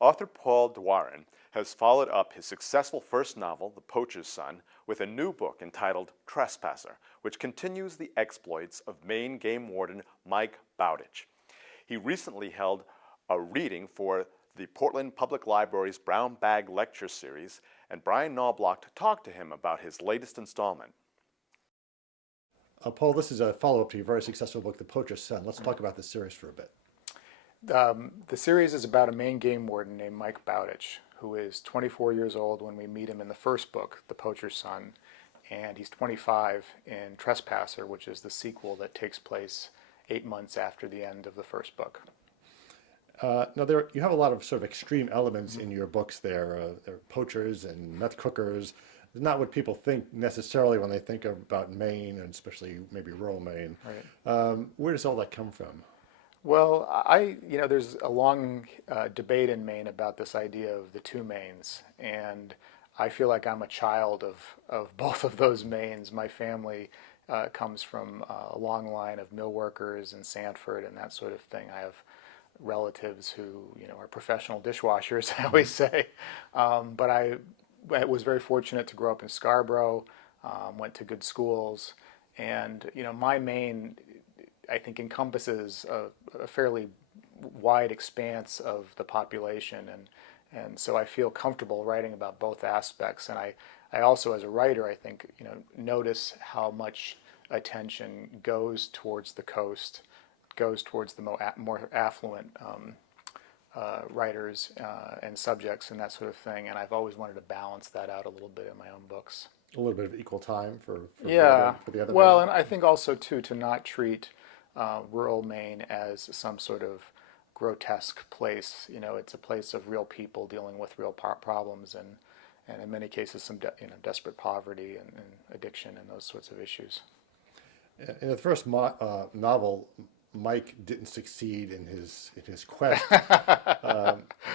Author Paul Doiron has followed up his successful first novel, The Poacher's Son, with a new book entitled Trespasser, which continues the exploits of Maine game warden Mike Bowditch. He recently held a reading for the Portland Public Library's Brown Bag Lecture Series, and Brian Knobloch talked to him about his latest installment. Paul, this is a follow-up to your very successful book, The Poacher's Son. Let's talk about this series for a bit. The series is about a Maine game warden named Mike Bowditch, who is 24 years old when we meet him in the first book, The Poacher's Son, and he's 25 in Trespasser, which is the sequel that takes place 8 months after the end of the first book. Now, you have a lot of sort of extreme elements in your books there. There are poachers and meth cookers. Not what people think necessarily when they think about Maine, and especially maybe rural Maine. Right. Where does all that come from? Well, there's a long debate in Maine about this idea of the two Maines, and I feel like I'm a child of both of those Maines. My family comes from a long line of mill workers in Sanford and that sort of thing. I have relatives who, are professional dishwashers, I always say. But I was very fortunate to grow up in Scarborough, went to good schools, and, my Maine, I think, encompasses a fairly wide expanse of the population, and so I feel comfortable writing about both aspects. And I also, as a writer, I think, notice how much attention goes towards the coast, goes towards the more affluent writers and subjects and that sort of thing. And I've always wanted to balance that out a little bit in my own books. A little bit of equal time for Yeah. the other Well, Maine? and I think also, too, to not treat rural Maine as some sort of grotesque place. It's a place of real people dealing with real problems, and in many cases some desperate poverty and addiction and those sorts of issues. In the first novel, Mike didn't succeed in his quest.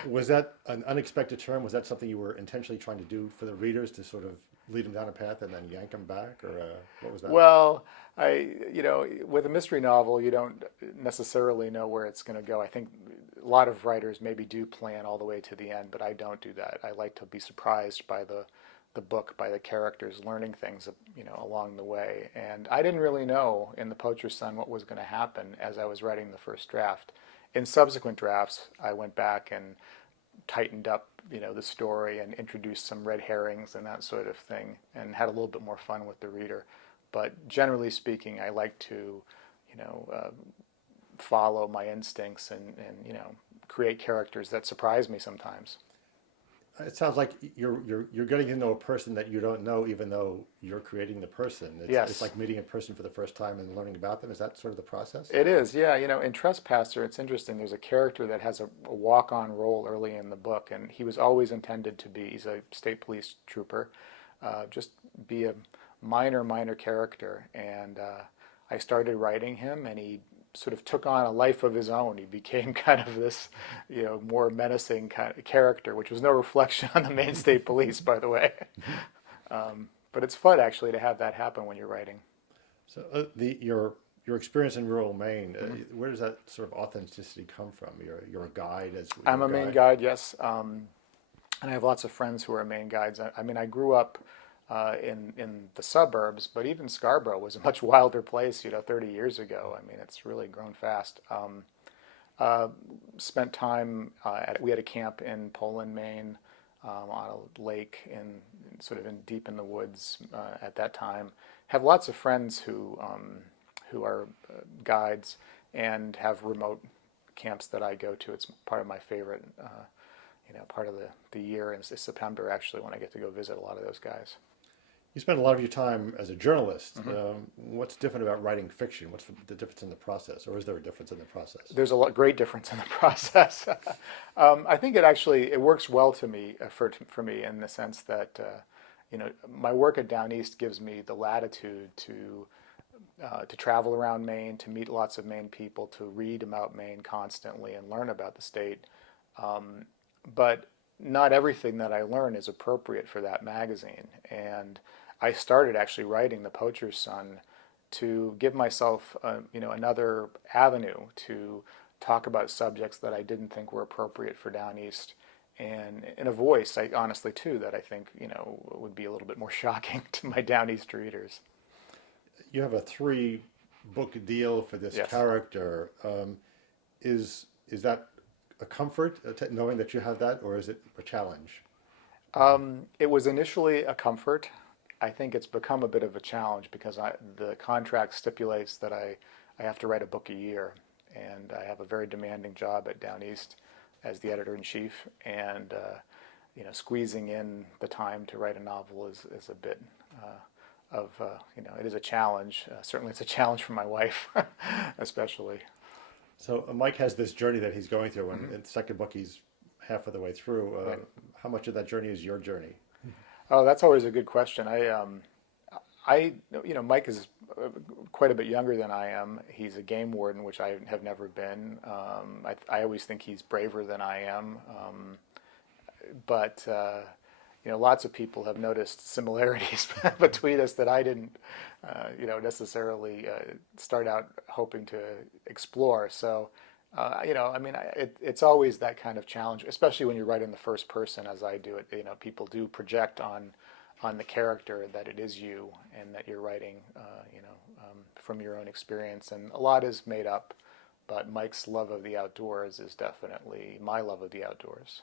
Was that an unexpected turn? Was that something you were intentionally trying to do for the readers, to sort of lead them down a path and then yank them back, or what was that? Well, with a mystery novel, you don't necessarily know where it's going to go. I think a lot of writers maybe do plan all the way to the end, but I don't do that. I like to be surprised by the book, by the characters, learning things, along the way. And I didn't really know in The Poacher's Son what was going to happen as I was writing the first draft. In subsequent drafts, I went back and tightened up, the story and introduced some red herrings and that sort of thing, and had a little bit more fun with the reader. But generally speaking, I like to, follow my instincts and create characters that surprise me sometimes. It sounds like you're getting to know a person that you don't know, even though you're creating the person. Yes. It's like meeting a person for the first time and learning about them. Is that sort of the process? It is, yeah. In Trespasser, it's interesting. There's a character that has a walk-on role early in the book, and he was always intended to be, he's a state police trooper, just be a minor character. And I started writing him, and he sort of took on a life of his own. He became kind of this, more menacing kind of character, which was no reflection on the Maine State Police, by the way. But it's fun, actually, to have that happen when you're writing. So your experience in rural Maine, where does that sort of authenticity come from? You're a guide I'm a Maine guide, yes. And I have lots of friends who are Maine guides. I grew up in the suburbs, but even Scarborough was a much wilder place, 30 years ago. It's really grown fast. Spent time we had a camp in Poland, Maine, on a lake deep in the woods at that time. Have lots of friends who are guides and have remote camps that I go to. It's part of my favorite, part of the year, and it's September actually when I get to go visit a lot of those guys. You spend a lot of your time as a journalist. What's different about writing fiction? What's the difference in the process, or is there a difference in the process? There's a great difference in the process. I think it works well to me for me in the sense that my work at Down East gives me the latitude to travel around Maine, to meet lots of Maine people, to read about Maine constantly and learn about the state. But not everything that I learn is appropriate for that magazine, and I started actually writing The Poacher's Son to give myself, another avenue to talk about subjects that I didn't think were appropriate for Down East, and in a voice, honestly too, that I think would be a little bit more shocking to my Down East readers. You have a 3-book deal for this Yes. character. Is that a comfort, knowing that you have that, or is it a challenge? It was initially a comfort. I think it's become a bit of a challenge because the contract stipulates that I have to write a book a year, and I have a very demanding job at Down East as the editor-in-chief, and squeezing in the time to write a novel is a bit it is a challenge. Certainly, it's a challenge for my wife, especially. So Mike has this journey that he's going through, and in the second book he's half of the way through. Right. How much of that journey is your journey? Oh, that's always a good question. Mike is quite a bit younger than I am. He's a game warden, which I have never been. I always think he's braver than I am. But lots of people have noticed similarities between us that I didn't, necessarily start out hoping to explore. So, it's always that kind of challenge, especially when you write in the first person, as I do it. People do project on the character that it is you, and that you're writing, from your own experience, and a lot is made up. But Mike's love of the outdoors is definitely my love of the outdoors.